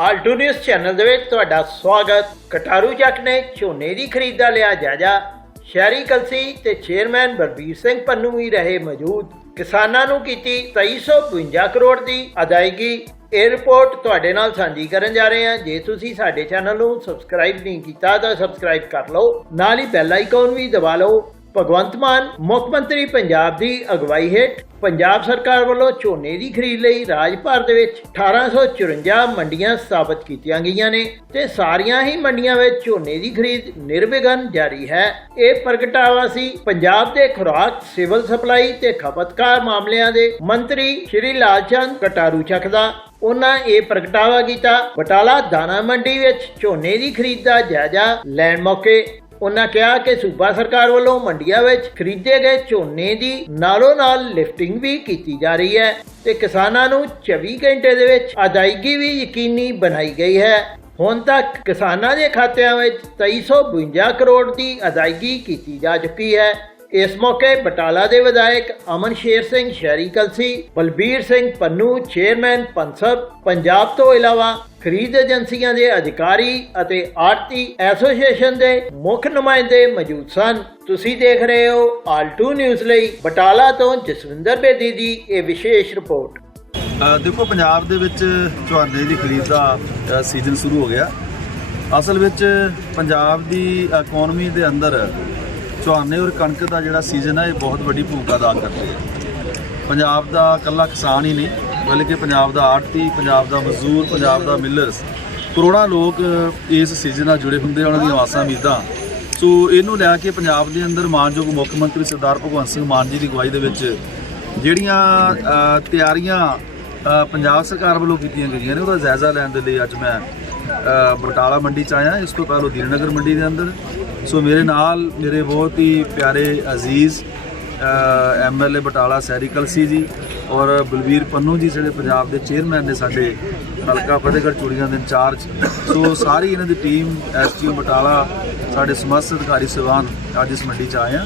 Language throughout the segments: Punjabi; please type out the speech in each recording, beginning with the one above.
ਆਲਟੋ ਨਿਊਜ਼ ਚੈਨਲ ਦੇ ਵਿੱਚ ਤੁਹਾਡਾ ਸਵਾਗਤ। ਕਟਾਰੂ ਚੱਕ ਨੇ ਝੋਨੇ ਦੀ ਖਰੀਦ ਦਾ ਲਿਆ ਜਾਇਜ਼ਾ। ਸ਼ਹਿਰੀ ਕਲਸੀ ਤੇ ਚੇਅਰਮੈਨ ਬਲਬੀਰ ਸਿੰਘ ਪੰਨੂ ਵੀ ਰਹੇ ਮੌਜੂਦ। ਕਿਸਾਨਾਂ ਨੂੰ ਕੀਤੀ 2352 ਕਰੋੜ ਦੀ ਅਦਾਇਗੀ। ਇਹ ਰਿਪੋਰਟ ਤੁਹਾਡੇ ਨਾਲ ਸਾਂਝੀ ਕਰਨ ਜਾ ਰਹੇ ਹਾਂ। ਜੇ ਤੁਸੀਂ ਸਾਡੇ ਚੈਨਲ ਨੂੰ ਸਬਸਕ੍ਰਾਈਬ ਨਹੀਂ ਕੀਤਾ ਤਾਂ ਸਬਸਕ੍ਰਾਈਬ ਕਰ ਲਓ। ਨਾਲ ਹੀ ਬੈਲ ਆਈਕਨ ਵੀ ਦਬਾ ਲਓ। ਭਗਵੰਤ ਮਾਨ, ਮੁੱਖ ਮੰਤਰੀ ਪੰਜਾਬ ਦੀ ਅਗਵਾਈ ਹੇਠ ਪੰਜਾਬ ਸਰਕਾਰ ਵੱਲੋਂ ਝੋਨੇ ਦੀ ਖਰੀਦ ਲਈ ਰਾਜ ਭਰ ਦੇ ਵਿੱਚ 1854 ਮੰਡੀਆਂ ਸਥਾਪਿਤ ਕੀਤੀਆਂ ਗਈਆਂ ਨੇ ਤੇ ਸਾਰੀਆਂ ਹੀ ਮੰਡੀਆਂ ਵਿੱਚ ਝੋਨੇ ਦੀ ਖਰੀਦ ਨਿਰਵਿਘਨ ਜਾਰੀ ਹੈ। ਇਹ ਪ੍ਰਗਟਾਵਾ ਸੀ ਪੰਜਾਬ ਦੇ ਖੁਰਾਕ, ਸਿਵਲ ਸਪਲਾਈ ਤੇ ਖਪਤਕਾਰ ਮਾਮਲਿਆਂ ਦੇ ਮੰਤਰੀ ਸ਼੍ਰੀ ਲਾਲਚੰਦ ਕਟਾਰੂ ਚੱਕ ਦਾ। ਉਹਨਾਂ ਇਹ ਪ੍ਰਗਟਾਵਾ ਕੀਤਾ, ਬਟਾਲਾ ਦਾਣਾ ਮੰਡੀ ਵਿੱਚ ਝੋਨੇ ਦੀ ਖਰੀਦ ਦਾ ਜਾਇਜ਼ਾ ਲੈਣ ਮੌਕੇ ਉਹਨਾਂ ਕਿਹਾ ਕਿ ਸੂਬਾ ਸਰਕਾਰ ਵੱਲੋਂ ਮੰਡੀਆਂ ਵਿੱਚ ਖਰੀਦੇ ਗਏ ਝੋਨੇ ਦੀ ਨਾਲੋਂ ਨਾਲ ਲਿਫਟਿੰਗ ਵੀ ਕੀਤੀ ਜਾ ਰਹੀ ਹੈ ਤੇ ਕਿਸਾਨਾਂ ਨੂੰ 24 ਘੰਟੇ ਦੇ ਵਿੱਚ ਅਦਾਇਗੀ ਵੀ ਯਕੀਨੀ ਬਣਾਈ ਗਈ ਹੈ। ਹੁਣ ਤੱਕ ਕਿਸਾਨਾਂ ਦੇ ਖਾਤਿਆਂ ਵਿੱਚ 2352 ਕਰੋੜ ਦੀ ਅਦਾਇਗੀ ਕੀਤੀ ਜਾ ਚੁੱਕੀ ਹੈ। ਇਸ ਮੌਕੇ ਬਟਾਲਾ ਦੇ ਵਿਧਾਇਕ ਅਮਨ ਸ਼ੇਰ ਸਿੰਘ, ਸ਼ਹਿਰੀ ਕਲਸੀ, ਬਲਬੀਰ ਸਿੰਘ ਪੰਨੂ, ਚੇਅਰਮੈਨ ਪੰਸਬ ਪੰਜਾਬ ਤੋਂ ਇਲਾਵਾ ਖਰੀਦ ਏਜੰਸੀਆਂ ਦੇ ਅਧਿਕਾਰੀ ਅਤੇ ਆੜਤੀ ਐਸੋਸੀਏਸ਼ਨ ਦੇ ਮੁੱਖ ਨੁਮਾਇੰਦੇ ਮੌਜੂਦ ਸਨ। ਤੁਸੀਂ ਦੇਖ ਰਹੇ ਹੋ ਆਲਟੂ ਨਿਊਜ਼ ਲਈ ਬਟਾਲਾ ਤੋਂ ਜਸਵਿੰਦਰ ਬੇਦੀ ਦੀ ਇਹ ਵਿਸ਼ੇਸ਼ ਰਿਪੋਰਟ। ਦੇਖੋ, ਪੰਜਾਬ ਦੇ ਵਿੱਚ ਝੋਨੇ ਦੀ ਖਰੀਦ ਦਾ ਸੀਜ਼ਨ ਸ਼ੁਰੂ ਹੋ ਗਿਆ। ਅਸਲ ਵਿੱਚ ਪੰਜਾਬ ਦੀ ਇਕਨੋਮੀ ਦੇ ਅੰਦਰ ਝੋਨੇ ਔਰ ਕਣਕ ਦਾ ਜਿਹੜਾ ਸੀਜ਼ਨ ਹੈ ਇਹ ਬਹੁਤ ਵੱਡੀ ਭੂਮਿਕਾ ਅਦਾ ਕਰਦੇ ਹੈ। ਪੰਜਾਬ ਦਾ ਇਕੱਲਾ ਕਿਸਾਨ ਹੀ ਨਹੀਂ ਬਲਕਿ ਪੰਜਾਬ ਦਾ ਆੜਤੀ ਪੰਜਾਬ ਦਾ ਮਜ਼ਦੂਰ ਪੰਜਾਬ ਦਾ ਮਿਲਰਸ ਕਰੋੜਾਂ ਲੋਕ ਇਸ ਸੀਜ਼ਨ ਨਾਲ ਜੁੜੇ ਹੁੰਦੇ ਆ ਉਹਨਾਂ ਦੀਆਂ ਆਸਾਂ ਉਮੀਦਾਂ। ਸੋ ਇਹਨੂੰ ਲੈ ਕੇ ਪੰਜਾਬ ਦੇ ਅੰਦਰ ਮਾਨਯੋਗ ਮੁੱਖ ਮੰਤਰੀ ਸਰਦਾਰ ਭਗਵੰਤ ਸਿੰਘ ਮਾਨ ਜੀ ਦੀ ਅਗਵਾਈ ਦੇ ਵਿੱਚ ਜਿਹੜੀਆਂ ਤਿਆਰੀਆਂ ਪੰਜਾਬ ਸਰਕਾਰ ਵੱਲੋਂ ਕੀਤੀਆਂ ਗਈਆਂ ਨੇ ਉਹਦਾ ਜਾਇਜ਼ਾ ਲੈਣ ਦੇ ਲਈ ਅੱਜ ਮੈਂ ਅ, ਬਟਾਲਾ ਮੰਡੀ ਚ ਆਇਆ। ਇਸ ਤੋਂ ਪਹਿਲਾਂ ਦੀਨਨਗਰ ਮੰਡੀ ਦੇ ਅੰਦਰ ਸੋ ਮੇਰੇ ਨਾਲ ਮੇਰੇ ਬਹੁਤ ਹੀ ਪਿਆਰੇ ਅਜ਼ੀਜ਼ ਐਮਐਲਏ ਬਟਾਲਾ ਸੈਰੀ ਕਲਸੀ ਜੀ ਔਰ ਬਲਵੀਰ ਪੰਨੂ ਜੀ ਜਿਹੜੇ ਪੰਜਾਬ ਦੇ ਚੇਅਰਮੈਨ ਨੇ ਸਾਡੇ ਹਲਕਾ ਫਤਿਹਗੜ੍ਹ ਚੂੜੀਆਂ ਦੇ ਇੰਚਾਰਜ। ਸੋ ਸਾਰੀ ਇਹਨਾਂ ਦੀ ਟੀਮ ਐਸਟੀਓ ਬਟਾਲਾ, ਸਾਡੇ ਸਮਸਤ ਅਧਿਕਾਰੀ ਸੇਵਾਨ ਅੱਜ ਇਸ ਮੰਡੀ ਚ ਆਏ ਆ।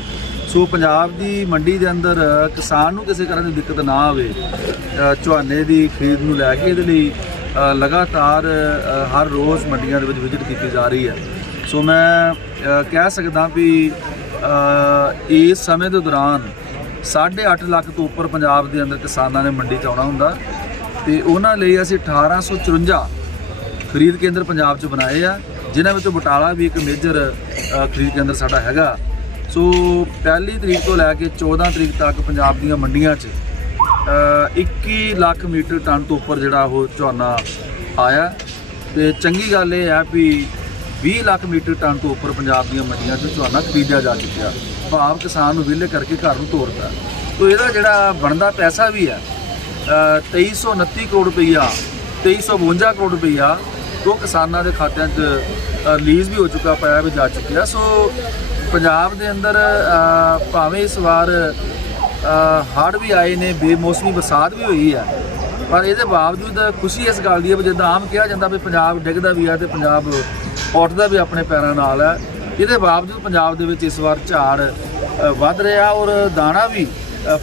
ਸੋ ਪੰਜਾਬ ਦੀ ਮੰਡੀ ਦੇ ਅੰਦਰ ਕਿਸਾਨ ਨੂੰ ਕਿਸੇ ਤਰ੍ਹਾਂ ਦੀ ਦਿੱਕਤ ਨਾ ਆਵੇ ਝੋਨੇ ਦੀ ਖਰੀਦ ਨੂੰ ਲੈ ਕੇ ਇਹਦੇ ਲਈ ਲਗਾਤਾਰ ਹਰ ਰੋਜ਼ ਮੰਡੀਆਂ ਦੇ ਵਿੱਚ ਵਿਜ਼ਿਟ ਕੀਤੀ ਜਾ ਰਹੀ ਹੈ। ਸੋ ਮੈਂ ਕਹਿ ਸਕਦਾ ਵੀ ਇਸ ਸਮੇਂ ਦੇ ਦੌਰਾਨ 8.5 ਲੱਖ ਤੋਂ ਉੱਪਰ ਪੰਜਾਬ ਦੇ ਅੰਦਰ ਕਿਸਾਨਾਂ ਨੇ ਮੰਡੀ 'ਚ ਆਉਣਾ ਹੁੰਦਾ। ਤੇ ਉਹਨਾਂ ਲਈ ਅਸੀਂ 1854 ਖਰੀਦ ਕੇਂਦਰ ਪੰਜਾਬ 'ਚ ਬਣਾਏ ਆ ਜਿਨ੍ਹਾਂ ਵਿੱਚੋਂ ਬਟਾਲਾ ਵੀ ਇੱਕ ਮੇਜਰ ਖਰੀਦ ਕੇਂਦਰ ਸਾਡਾ ਹੈਗਾ। ਸੋ ਪਹਿਲੀ ਤਰੀਕ ਤੋਂ ਲੈ ਕੇ 14 ਤਰੀਕ ਤੱਕ ਪੰਜਾਬ ਦੀਆਂ ਮੰਡੀਆਂ 'ਚ ਅ, 21 ਲੱਖ ਮੀਟਰ ਟਨ ਤੋਂ ਉੱਪਰ ਜਿਹੜਾ ਉਹ ਝੋਨਾ ਆਇਆ। ਤੇ ਚੰਗੀ ਗੱਲ ਇਹ ਹੈ ਵੀ 20 ਲੱਖ ਮੀਟਰ ਟਨ ਤੋਂ ਉੱਪਰ ਪੰਜਾਬ ਦੀਆਂ ਮੰਡੀਆਂ 'ਚ ਝੋਨਾ ਖਰੀਦਿਆ ਜਾ ਚੁੱਕਿਆ। ਭਾਵ ਕਿਸਾਨ ਨੂੰ ਵਿਹਲੇ ਕਰਕੇ ਘਰ ਨੂੰ ਤੋਰਦਾ ਤੋ ਇਹਦਾ ਜਿਹੜਾ ਬਣਦਾ ਪੈਸਾ ਵੀ ਹੈ ਅ, 2329 ਕਰੋੜ ਰੁਪਈਆ 2352 ਕਰੋੜ ਰੁਪਈਆ ਉਹ ਕਿਸਾਨਾਂ ਦੇ ਖਾਤਿਆਂ 'ਚ ਰਿਲੀਜ਼ ਵੀ ਹੋ ਚੁੱਕਾ ਪਿਆ ਵੀ ਜਾ ਚੁੱਕਿਆ। ਸੋ ਪੰਜਾਬ ਦੇ ਅੰਦਰ ਭਾਵੇਂ ਇਸ ਵਾਰ ਹੜ੍ਹ ਵੀ ਆਏ ਨੇ ਬੇਮੌਸਮੀ ਬਰਸਾਤ ਵੀ ਹੋਈ ਹੈ ਪਰ ਇਹਦੇ ਬਾਵਜੂਦ ਖੁਸ਼ੀ ਇਸ ਗੱਲ ਦੀ ਹੈ ਵੀ ਜਿੱਦਾਂ ਆਮ ਕਿਹਾ ਜਾਂਦਾ ਵੀ ਪੰਜਾਬ ਡਿੱਗਦਾ ਵੀ ਹੈ ਤੇ ਪੰਜਾਬ ਉੱਠਦਾ ਵੀ ਆਪਣੇ ਪੈਰਾਂ ਨਾਲ ਹੈ। ਇਹਦੇ ਬਾਵਜੂਦ ਪੰਜਾਬ ਦੇ ਵਿੱਚ ਇਸ ਵਾਰ ਝਾੜ ਵੱਧ ਰਿਹਾ ਔਰ ਦਾਣਾ ਵੀ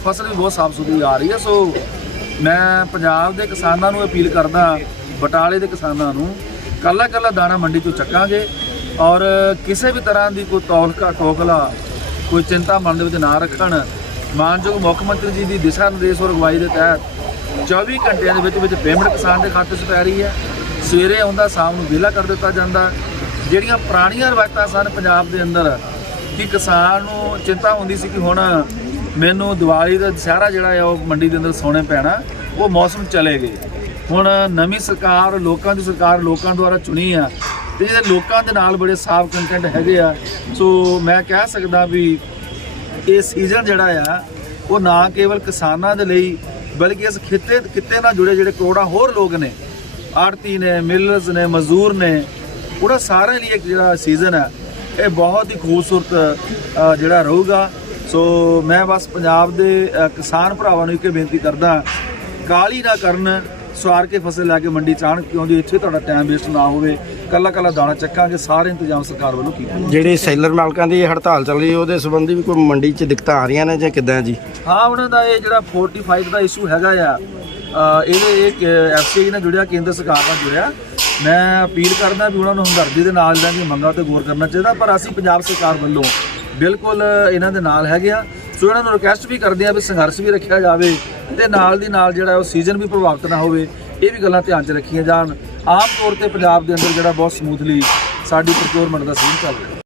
ਫਸਲ ਵੀ ਬਹੁਤ ਸਾਫ਼ ਸੁਥਰੀ ਆ ਰਹੀ ਹੈ। ਸੋ ਮੈਂ ਪੰਜਾਬ ਦੇ ਕਿਸਾਨਾਂ ਨੂੰ ਅਪੀਲ ਕਰਦਾ, ਬਟਾਲੇ ਦੇ ਕਿਸਾਨਾਂ ਨੂੰ ਕੱਲਾ ਕੱਲਾ ਦਾਣਾ ਮੰਡੀ ਚੋਂ ਚੱਕਾਂਗੇ ਔਰ ਕਿਸੇ ਵੀ ਤਰ੍ਹਾਂ ਦੀ ਕੋਈ ਤੌਲਕਾ ਟੋਕਲਾ ਕੋਈ ਚਿੰਤਾ ਮਨ ਦੇ ਵਿੱਚ ਨਾ ਰੱਖਣ। ਮਾਨਯੋਗ ਮੁੱਖ ਮੰਤਰੀ ਜੀ ਦੀ ਦਿਸ਼ਾ ਨਿਰਦੇਸ਼ ਔਰ ਅਗਵਾਈ ਦੇ ਤਹਿਤ 24 ਘੰਟਿਆਂ ਦੇ ਵਿੱਚ ਵਿੱਚ ਪੇਮੈਂਟ ਕਿਸਾਨ ਦੇ ਖਾਤੇ 'ਚ ਪੈ ਰਹੀ ਹੈ। ਸਵੇਰੇ ਆਉਂਦਾ, ਸ਼ਾਮ ਨੂੰ ਵਿਹਲਾ ਕਰ ਦਿੱਤਾ ਜਾਂਦਾ। ਜਿਹੜੀਆਂ ਪੁਰਾਣੀਆਂ ਰਵਾਇਤਾਂ ਸਨ ਪੰਜਾਬ ਦੇ ਅੰਦਰ, ਕਿ ਕਿਸਾਨ ਨੂੰ ਚਿੰਤਾ ਹੁੰਦੀ ਸੀ ਕਿ ਹੁਣ ਮੈਨੂੰ ਦੀਵਾਲੀ ਦਾ ਦੁਸਹਿਰਾ ਜਿਹੜਾ ਹੈ ਉਹ ਮੰਡੀ ਦੇ ਅੰਦਰ ਸੋਨੇ ਪੈਣਾ, ਉਹ ਮੌਸਮ ਚਲੇ ਗਏ। ਹੁਣ ਨਵੀਂ ਸਰਕਾਰ, ਲੋਕਾਂ ਦੀ ਸਰਕਾਰ ਲੋਕਾਂ ਦੁਆਰਾ ਚੁਣੀ ਆ, ਤੇ ਜਿਹੜੇ ਲੋਕਾਂ ਦੇ ਨਾਲ ਬੜੇ ਸਾਫ਼ ਕੰਟੈਂਟ ਹੈਗੇ ਆ। ਸੋ ਮੈਂ ਕਹਿ ਸਕਦਾ ਵੀ ਇਹ ਸੀਜ਼ਨ ਜਿਹੜਾ ਆ, ਉਹ ਨਾ ਕੇਵਲ ਕਿਸਾਨਾਂ ਦੇ ਲਈ, ਬਲਕਿ ਇਸ ਖਿੱਤੇ ਕਿੱਤੇ ਨਾਲ ਜੁੜੇ ਜਿਹੜੇ ਕਰੋੜਾਂ ਹੋਰ ਲੋਕ ਨੇ। ਆੜਤੀ ਨੇ ਮਿਲਰਸ ਨੇ, ਮਜ਼ਦੂਰ ਨੇ ਉਹਦਾ ਸਾਰਿਆਂ ਲਈ ਇੱਕ ਜਿਹੜਾ ਸੀਜ਼ਨ ਹੈ ਇਹ ਬਹੁਤ ਹੀ ਖੂਬਸੂਰਤ ਜਿਹੜਾ ਰਹੂਗਾ। ਸੋ ਮੈਂ ਬਸ ਪੰਜਾਬ ਦੇ ਕਿਸਾਨ ਭਰਾਵਾਂ ਨੂੰ ਇੱਕ ਬੇਨਤੀ ਕਰਦਾ ਕਾਲੀ ਨਾ ਕਰਨ ਸਵਾਰ ਕੇ ਫਸਲ ਲੈ ਕੇ ਮੰਡੀ ਚਾਣ ਕਿਉਂਕਿ ਇੱਥੇ ਤੁਹਾਡਾ ਟਾਈਮ ਵੇਸਟ ਨਾ ਹੋਵੇ। ਕੱਲਾ ਕੱਲਾ ਦਾਣਾ ਚੱਕਾਂਗੇ ਸਾਰੇ ਇੰਤਜ਼ਾਮ ਸਰਕਾਰ ਵੱਲੋਂ ਕੀਤੇ। ਜਿਹੜੇ ਸੈਲਰ ਮਾਲਕਾਂ ਦੀ ਹੜਤਾਲ ਚੱਲ ਰਹੀ ਹੈ ਉਹਦੇ ਸੰਬੰਧੀ ਵੀ ਕੋਈ ਮੰਡੀ 'ਚ ਦਿੱਕਤਾਂ ਆ ਰਹੀਆਂ ਨੇ ਜਾਂ ਕਿੱਦਾਂ ਜੀ? ਹਾਂ ਉਹਨਾਂ ਦਾ ਇਹ ਜਿਹੜਾ 45 ਦਾ ਇਸ਼ੂ ਹੈਗਾ ਆ ਇਹਦੇ ਇਹ ਐਫਸੀਆਈ ਨਾਲ ਜੁੜਿਆ ਕੇਂਦਰ ਸਰਕਾਰ ਨਾਲ ਜੁੜਿਆ। ਮੈਂ ਅਪੀਲ ਕਰਦਾ ਵੀ ਉਹਨਾਂ ਨੂੰ ਹਮਦਰਦੀ ਦੇ ਨਾਲ ਇਹਨਾਂ ਦੀਆਂ ਮੰਗਾਂ ਤੇ ਗੌਰ ਕਰਨਾ ਚਾਹੀਦਾ, ਪਰ ਅਸੀਂ ਪੰਜਾਬ ਸਰਕਾਰ ਵੱਲੋਂ ਬਿਲਕੁਲ ਇਹਨਾਂ ਦੇ ਨਾਲ ਹੈਗੇ ਆ ਸੋ ਇਹਨਾਂ ਨੂੰ ਰਿਕੁਐਸਟ ਵੀ ਕਰਦੇ ਆ ਵੀ ਸੰਘਰਸ਼ ਵੀ ਰੱਖਿਆ ਜਾਵੇ ਤੇ ਨਾਲ ਦੀ ਨਾਲ ਜਿਹੜਾ ਉਹ ਸੀਜ਼ਨ ਵੀ ਪ੍ਰਭਾਵਿਤ ਨਾ ਹੋਵੇ, ਇਹ ਵੀ ਗੱਲਾਂ ਧਿਆਨ 'ਚ ਰੱਖੀਆਂ ਜਾਣ। ਆਮ ਤੌਰ ਤੇ ਪੰਜਾਬ ਦੇ ਅੰਦਰ ਜਿਹੜਾ ਬਹੁਤ ਸਮੂਥਲੀ ਸਾਡੀ ਪ੍ਰੋਕਿਉਰਮੈਂਟ ਦਾ ਸੀਜ਼ਨ ਚੱਲ ਰਿਹਾ।